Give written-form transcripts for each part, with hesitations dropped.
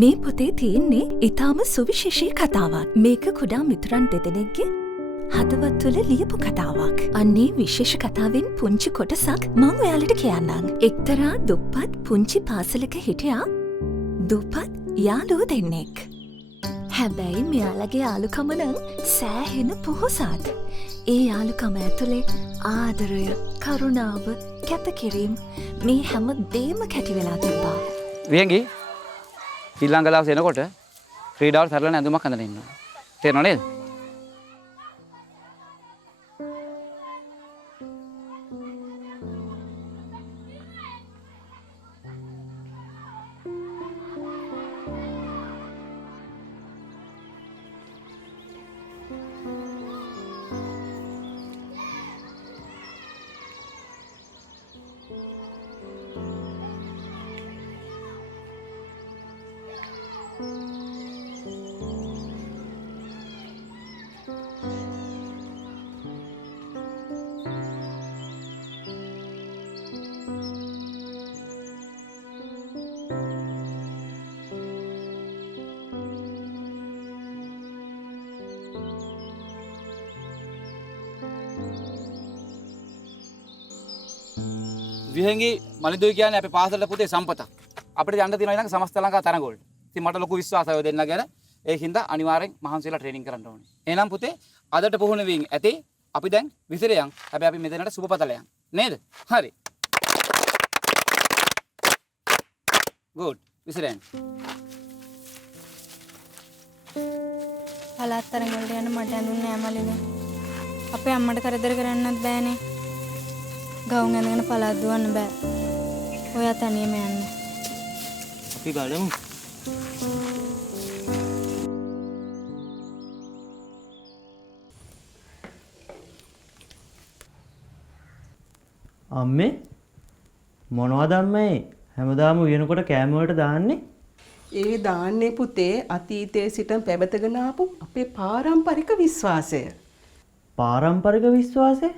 මේ පොතේ තියෙන්නේ ඊටාම සුවිශේෂී කතාවක්. මේක කුඩා මිතුරන් දෙදෙනෙක්ගේ හදවත් තුළ ලියපු කතාවක්. අන්නේ විශේෂ කතාවෙන් පුංචි කොටසක් මම ඔයාලට කියන්නම්. එක්තරා දුප්පත් පුංචි පාසලක හිටියා දුප්පත් යාළුවෝ දෙන්නෙක්. හැබැයි මෙයාලගේ යාළුකම නම් සෑහෙන පොහොසත්. ඒ යාළුකම ඇතුලේ ආදරය, කරුණාව, කැපකිරීම මේ හැම දේම කැටි වෙලා තිබ්බා. වියංගි ඊළඟ දවස් එනකොට ක්‍රීඩාවල් සරලන ඇඳුමක් අඳගෙන ඉන්නවා. තේරෙනව නේද? විහංගි මලින්දුයි කියන්නේ අපේ පාසලේ පුතේ සම්පතක්. අපිට යන්න තියෙනවා ඊළඟ සමස්ත ලංකා තරඟ වලට. ඉතින් මට ලොකු විශ්වාසයක් ඔය දෙන්න ගැන. ඒකින්ද අනිවාර්යෙන් මහන්සි වෙලා ට්‍රේනින් කරන්න ඕනේ. එහෙනම් පුතේ අදට පුහුණු වෙමින් ඇති අපි දැන් විසිරයන්. හැබැයි අපි මෙතනට සුබපතලයන්. නේද? හරි. good. විසිරයන්. පළාත් තරඟ වලට යන්න මට ඇඳුන්නේ නෑ මලිනේ. අපේ අම්මට කරදර කරන්නත් බෑනේ. ගවුම් ඇඳගෙන පළාත් දුවන්න බෑ. ඔයා තනියම යන්න. අපි බලමු. අම්මේ මොනවද අම්මේ හැමදාම උයනකොට කෑම වලට දාන්නේ? ඒ දාන්නේ පුතේ අතීතයේ සිටම පැවතගෙන ආපු අපේ පාරම්පරික විශ්වාසය. පාරම්පරික විශ්වාසය?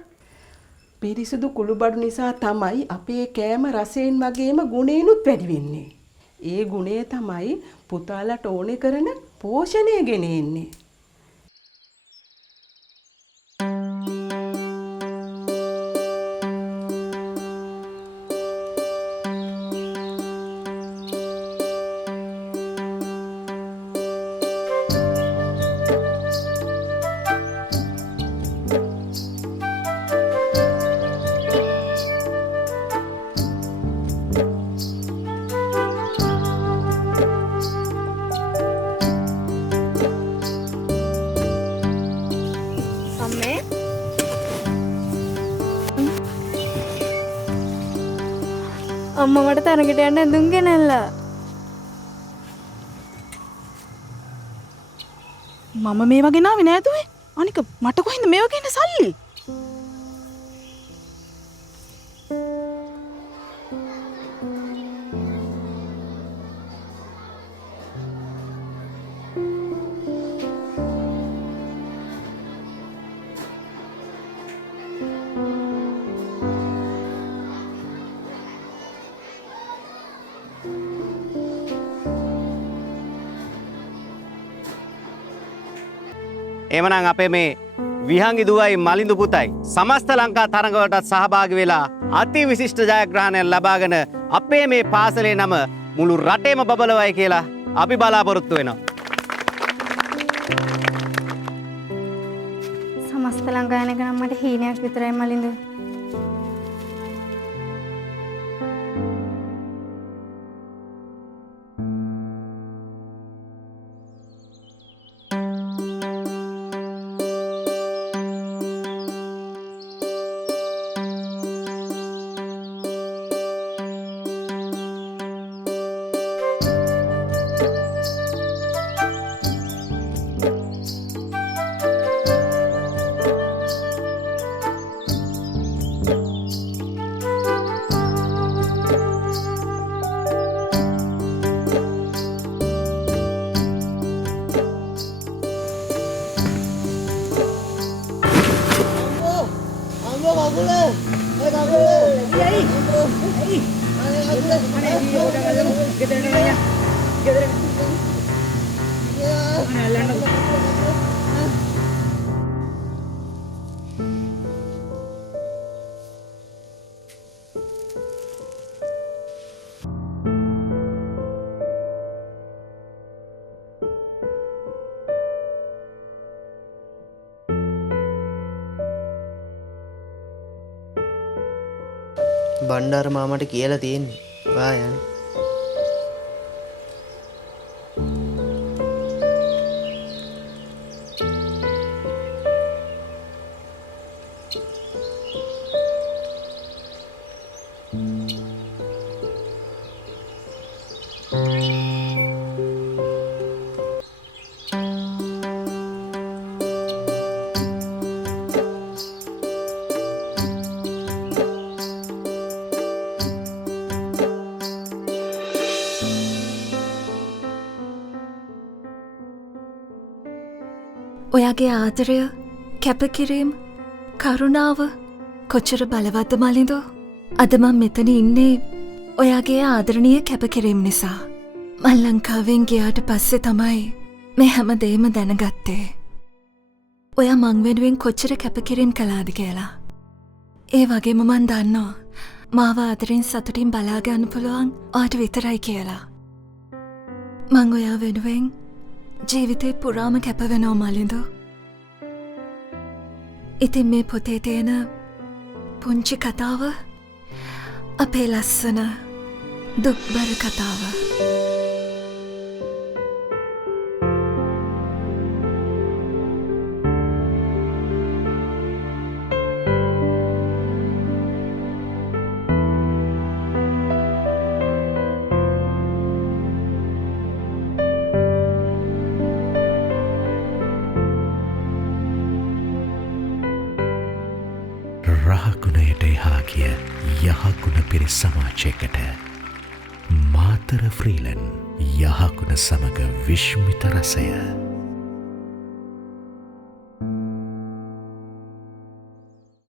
පිරිසිදු කුළුබඩු නිසා තමයි අපේ කෑම රසයෙන් වගේම ගුණේනුත් වැඩි වෙන්නේ. ඒ ගුණය තමයි පුතාලට ඕනේ කරන පෝෂණය ගෙන එන්නේ. අම්මා මට තරඟට යන්න ඇඳුම් ගෙනල්ලා. මම මේවා ගෙනාවේ නෑ දුවේ. අනික මට කොහෙන්ද මේවා ගේන්න සල්ලි? එමනම් අපේ මේ විහංගි දුවයි මලින්දු පුතයි සමස්ත ලංකා තරඟවලට සහභාගී වෙලා අති විශිෂ්ට ජයග්‍රහණයක් ලබාගෙන අපේ මේ පාසලේ නම මුළු රටේම බබලවයි කියලා අපි බලාපොරොත්තු වෙනවා. සමස්ත ලංකාව යන එක නම් මට හීනයක් විතරයි මලින්දු. බණ්ඩාර මාමට කියලා තියෙන්නේ වා යන්නේ. ඔයාගේ ආදරය කැපකිරීම කරුණාව කොච්චර බලවත්ද මලින්දෝ අද මම මෙතන ඉන්නේ ඔයාගේ ආදරණීය කැපකිරීම නිසා මං ලංකාවෙන් ගියාට පස්සේ තමයි මේ හැම දෙයක්ම දැනගත්තේ ඔයා මං වෙනුවෙන් කොච්චර කැපකිරීම කළාද කියලා ඒ වගේම මං දන්නවා මාව ආදරෙන් සතුටින් බලා ගන්න පුළුවන් ඔයාට විතරයි කියලා මං ඔයා වෙනුවෙන් ජීවිතේ පුරාම කැප වෙනවා මලින්දෝ ඉතින් මේ පොතේ තියෙන පුංචි කතාව අපේ ලස්සන දුක්බර කතාව රහකුණයට එහා කිය යහකුණ පිරිස් සමාජයකට මාතර ෆ්‍රීලන් යහකුණ සමග විශ්මිත රසය